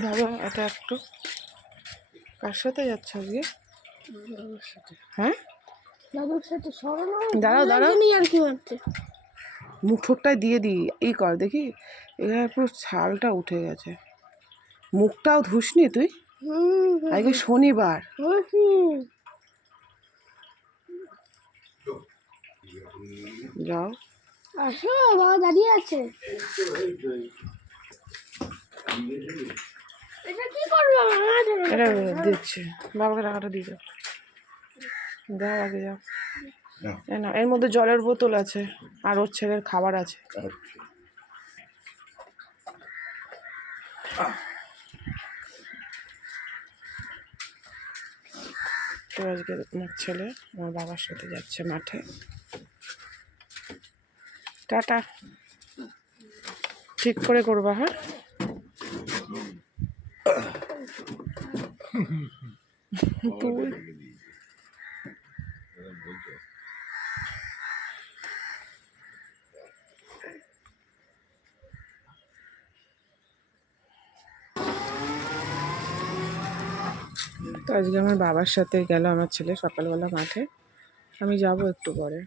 বাবা এটা একটু কার সাথে যাচ্ছে আজকে? হ্যাঁ দাঁড়াও দাঁড়াও, আর কি মারছে মুখ ঠোঁটটায় দিয়ে দিই এই কর দেখি, এখানে পুরো ছালটা উঠে গেছে। মুখটাও ধুসনি তুই? আজকে শনিবার। যাও আসো, বাবা দাঁড়িয়ে আছে। এটা কি করবো? এটা দিচ্ছি, বাবাকে টাকাটা দিয়ে দাও। যাও আগে যাও। না এর মধ্যে জলের বোতল আছে আর ওর ছেলের খাবার আছে। তো আজকে আমার ছেলে আমার বাবার সাথে যাচ্ছে মাঠে। টাটা, ঠিক করে করবা। হ্যাঁ তুই তো আজকে আমার বাবার সাথে গেল আমার ছেলে সকালবেলা মাঠে। আমি যাব একটু পরে।